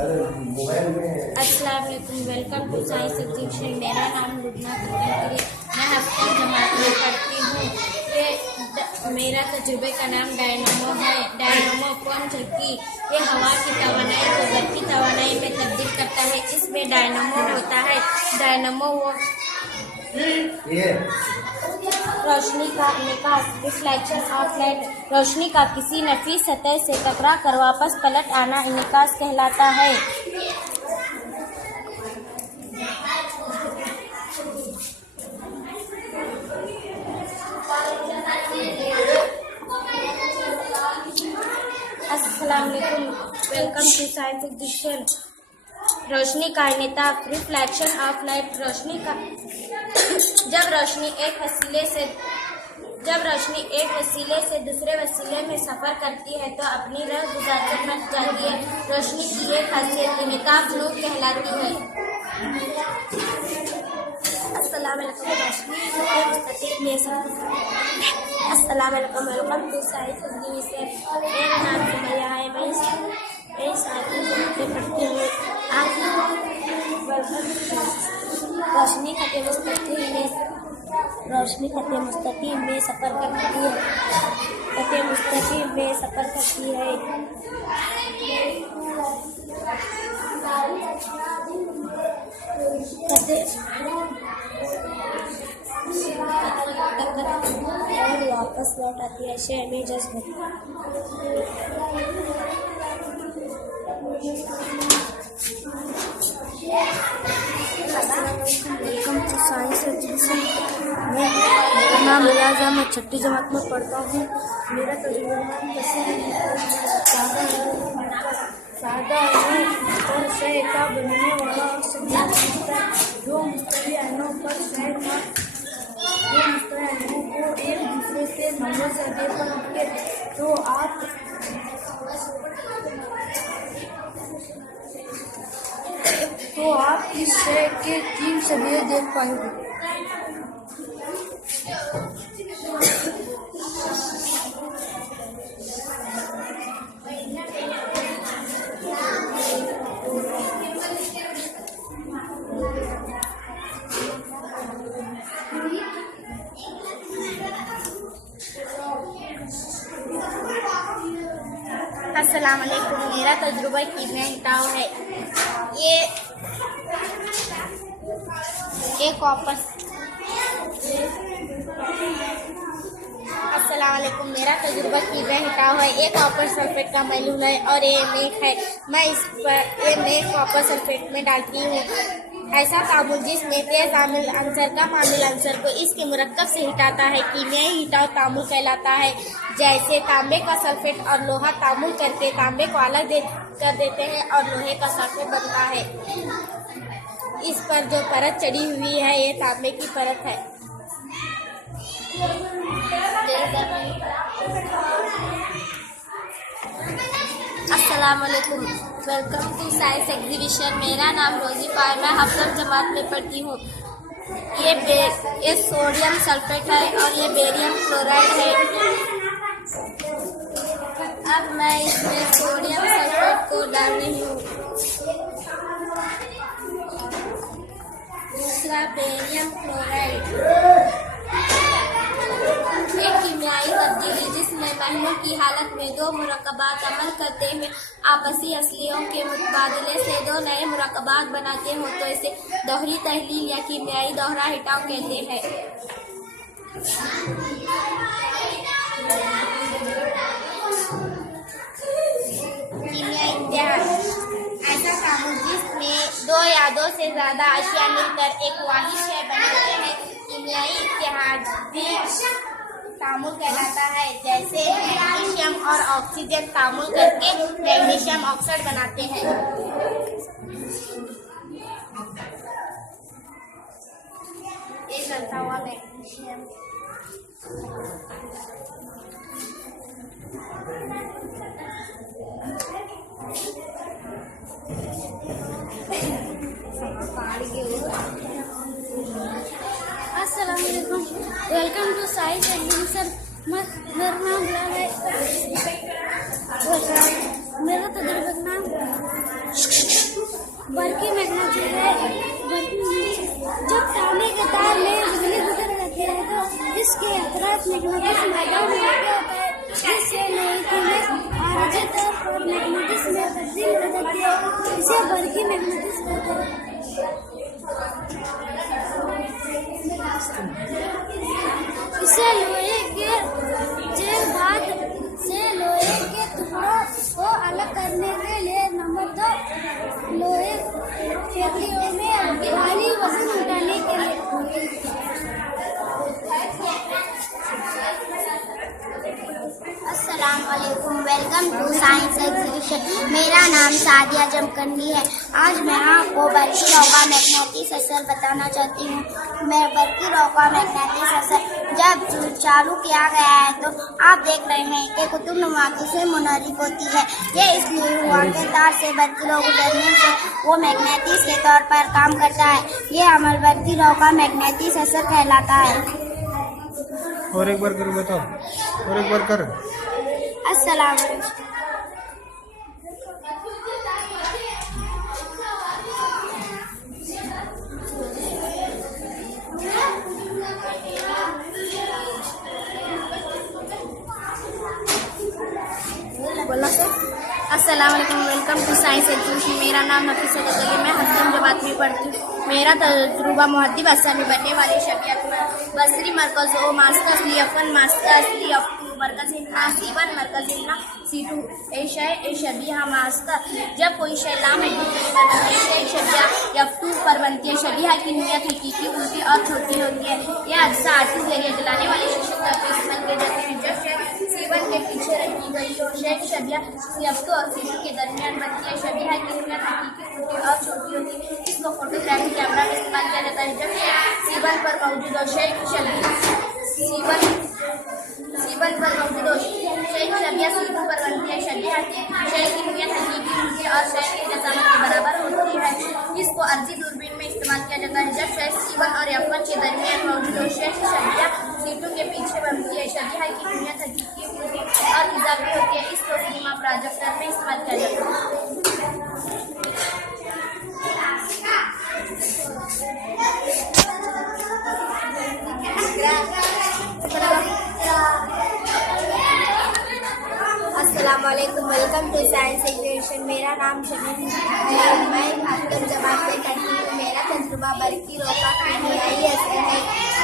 अस्सलाम वालेकुम। Welcome to science exhibition. मेरा नाम लुबना कुलकर्णी, मैं हफ्ते जमात में पढ़ती हूँ। मेरा तजुर्बे का नाम डायनामो है। डायनामो कौन चक्की ये हवा की तवानाई को बत्ती तवानाई में तब्दील करता है। इसमें डायनामो होता है। डायनामो वो रोशनी का निकास, रिफ्लेक्शन ऑफ लाइट, रोशनी का किसी नफीस सतह से टकरा कर वापस पलट आना निकास कहलाता है। अस्सलाम वालेकुम। Welcome to science exhibition. रोशनी का निताब, रिफ्लेक्शन ऑफ लाइट, रोशनी का जब रोशनी एक वसीले से दूसरे वसीले में सफर करती है तो अपनी राह गुजारकर बच जाती है। रोशनी की एक खासियत निताब नूर कहलाती है। अस्सलाम वालेकुम। Welcome to science exhibition. मेरा नाम सुमैया है। मैं सातवीं में पढ़ती हूँ। आज रोशनी खते मुस्तकीम में सफर करती है। और वापस लौट आती है शहर में जज्ब। Welcome to science exhibition. मेरा नाम रियाज है। मैं छठी जमात में पढ़ता हूँ। मेरा तजुर्बा सादा है और शय का बनने वाला जो मुस्तवी आइनों पर शय का को एक दूसरे से मनो से दे पर उठे तो आप इस शय के 3 सदिये देख पाएंगे। अस्सलाम वालेकुम। मेरा तजुर्बा कीमिया हिटाव है। ये अस्सलाम वालेकुम। मेरा तजुर्बा कीमिया हिटाव है। एक कॉपर सल्फेट का महलूल है और ये मेक है। मैं इस पर ये मेक कॉपर सल्फेट में डालती हूँ। ऐसा तामुल जिसमें तेज आमिल अंसर का मामिल अंसर को इसके मुरक्कब से हिटाता है कीमियाई हिटाव तामुल कहलाता है। जैसे तांबे का सल्फेट और लोहा तामुल करके तांबे को अलग कर देते हैं और लोहे का सल्फेट बनता है। इस पर जो परत चढ़ी हुई है ये तांबे की परत है। अस्सलाम वालेकुम। Welcome to science exhibition. मेरा नाम रोजी पाए। मैं हफ्ते जमात में पढ़ती हूँ। ये सोडियम सल्फेट है और ये बेरियम क्लोराइड है। अब मैं इसमें सोडियम सल्फेट को डाल रही हूँ। दूसरा बेरियम क्लोराइड। एक कीमियाई तब्दीली जिसमें महलूल की हालत में 2 मुरक्कबात अमल करते हुए आपसी असलियों के मुतबादले से 2 नए मुरक्कबात बनाते हो तो इसे दोहरी तहलील या कीमियाई दोहरा हिटाव कहते हैं। कीमियाई इत्तेहाद ऐसा तामुल जिसमें 2 या 2 से ज्यादा अशिया मिलकर एक वाहिद शय बनाते हैं कीमियाई इत्तेहादी तामुल कहलाता है। जैसे मैग्नीशियम और ऑक्सीजन तामुल करके मैग्नीशियम ऑक्साइड बनाते हैं। ये चलता हुआ मैग्नीशियम। अस्सलाम वालेकुम। Welcome to science exhibition. मेरा नाम बिलाल है। मेरा तजुर्बा का नाम बरकी मैग्नेटिक है। जब तांबे के तार में बिजली गुजर जाती है तो इसके अतराफ मैग्नेटिक मैदान लगे होता है, जिससे लोहे की में आरजी तौर पर मैग्नेटिक में तब्दील हो जाती है। इसे बरकी मैग्नेटिक कहते हैं। इसे लोहे के जेल भाग से लोहे के टुकड़ों को अलग करने के लिए नंबर 2 लोहे फैक्ट्रियों में भारी वजन उठाने के लिए। अस्सलाम वालेकुम, वेलकम टू साइंस एग्जीबिशन। मेरा नाम सादिया जमकंडी है। आज मैं आपको बरकी रोका मैग्नेटिक असर बताना चाहती हूँ। मैं बरकी रोका मैग्नेटिक असर जब चालू किया गया है तो आप देख रहे हैं कि कुतुबनुमा किसे मुनरिफ होती है। ये इसलिए हुआ कि तार से बरकी रो गुजरने से वो मैग्नेटिक के तौर पर काम करता है। ये अमल बरकी रोका मैग्नेटिक असर कहलाता है। और एक बार कर बताओ, और एक बार कर। अस्सलाम वालेकुम। अस्सलाम वालेकुम, वेलकम टू साइंस एग्जीबिशन। मेरा नाम नफीसा गजली, मैं हफ्तम जमात में पढ़ती हूँ। मेरा तजुर्बा मुहद्दिब असामी बनने वाले शबियत बसरी मरकज ओ मास्टर्स लियफन मास्टर्स लियफ मरकज हिन्ना सीवन मरकज हिन्ना C2 ए शबिया मास्टर। जब कोई शय लाम शबिया यफ्तू पर बनती है, शबिया की नीयत हकीकी उल्टी और छोटी होती है। यह अज्जा आर्टिस जरिए जलाने वाले शीशे का इस्तेमाल किए जाते हैं। जब शय C1 के पीछे रखी गई हो, शय शबिया यफ्तू और C2 के दरमियान बनती है, शबिया की नीयत हकीकी उल्टी और छोटी होती है। इसको फोटोग्राफी कैमरा में इस्तेमाल किया जाता है। जब C1 पर मौजूद हो शय शबिया C1 पर मौजूद हो शय शबिया C2 पर बनती है, शबिया की शय की नीयत हकीकी उल्टी और शय की जसामत के बराबर होती है। इसको अर्जी दूरबीन में इस्तेमाल किया जाता है। जब शय C1 और F1 के दरमियान मौजूद हो शय शबिया C2 के पीछे बनती है, शबिया की नीयत हकीकी उल्टी और इजाफी होती है। इसको सिनेमा प्रोजेक्टर में इस्तेमाल किया जाता है। अस्सलाम वालेकुम, वेलकम टू साइंस एग्जीबिशन। मेरा नाम शमीम है, मैं हफ्तम जमात में पढ़ती हूँ। मेरा तजुर्बा बरकी रोका कीमियाई असर है।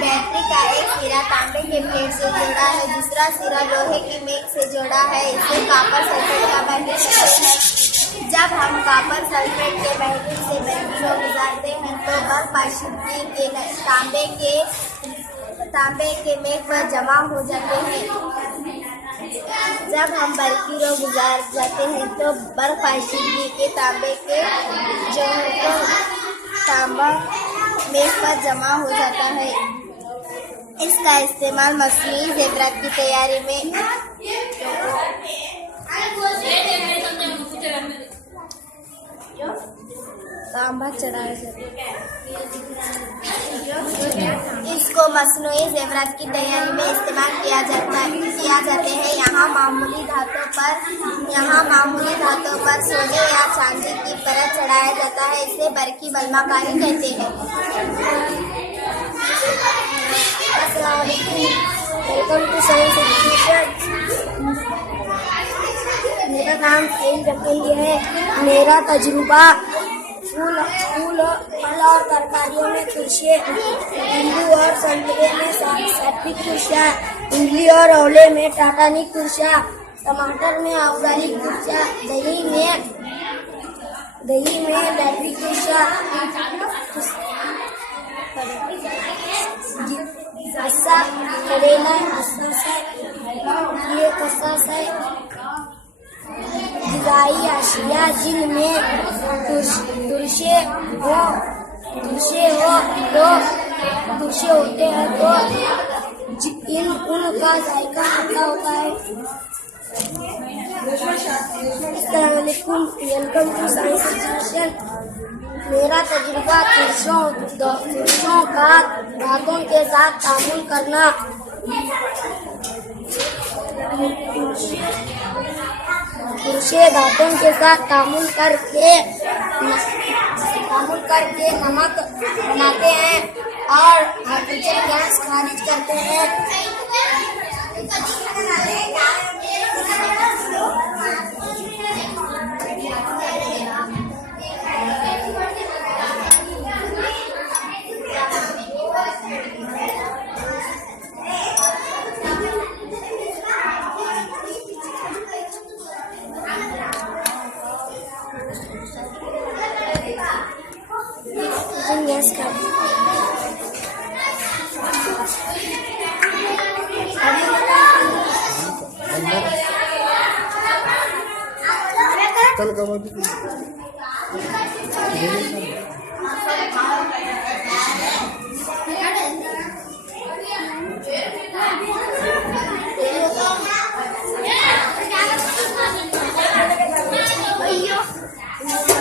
बैटरी का एक सिरा तांबे के प्लेट से जोड़ा है, दूसरा सिरा लोहे की मेख से जोड़ा है। इसे कॉपर सल्फेट का बैटरी कहते हैं। जब हम कॉपर सल्फेट के बैटरी से बरकी रो गुजारते हैं तो बर्फ आशिकी के तांबे के मेख पर जमा हो जाते हैं। जब हम बरकी रो गुजार जाते हैं तो बर्फ आशिकी के तांबे के जो तांबा मेख पर जमा हो जाता है। इसका इस्तेमाल मसनूई ज़ेवरात की तैयारी में तांबा चढ़ाया जाता है। इसको मसनूई ज़ेवरात की तैयारी में इस्तेमाल किया जाते हैं। यहाँ मामूली धातों पर सोने या चांदी की परत चढ़ाया जाता है। इसे बरकी बलमाकारी कहते हैं। अस्सलाम वालेकुम, वेलकम टू साइंस एग्जीबिशन। मेरा नाम सईद जमकंडी है। मेरा तजुर्बा फूल फल और तरकारियों में कुर्शे, नींबू और संतरे में सात्विक कुर्शा, इमली और आंवले में टाटानी कुर्शा, टमाटर में अफगानी कुर्शा, दही में बैटरी कुर्शा, कस्सा करेला ये कस्सा है। गिज़ाई अशिया जिनमें तुरशे होते हैं तो उनका जायका अच्छा होता है। अस्सलाम वालेकुम, वेलकम टू साइंस एग्जीबिशन। मेरा तजुर्बा तुरशों का धातों के साथ तामुल करना। तुरशे धातों के साथ तामुल करके अमूल करके नमक बनाते हैं और हाइड्रोजन गैस खारिज करते हैं। गैस खारिज चल कब अयो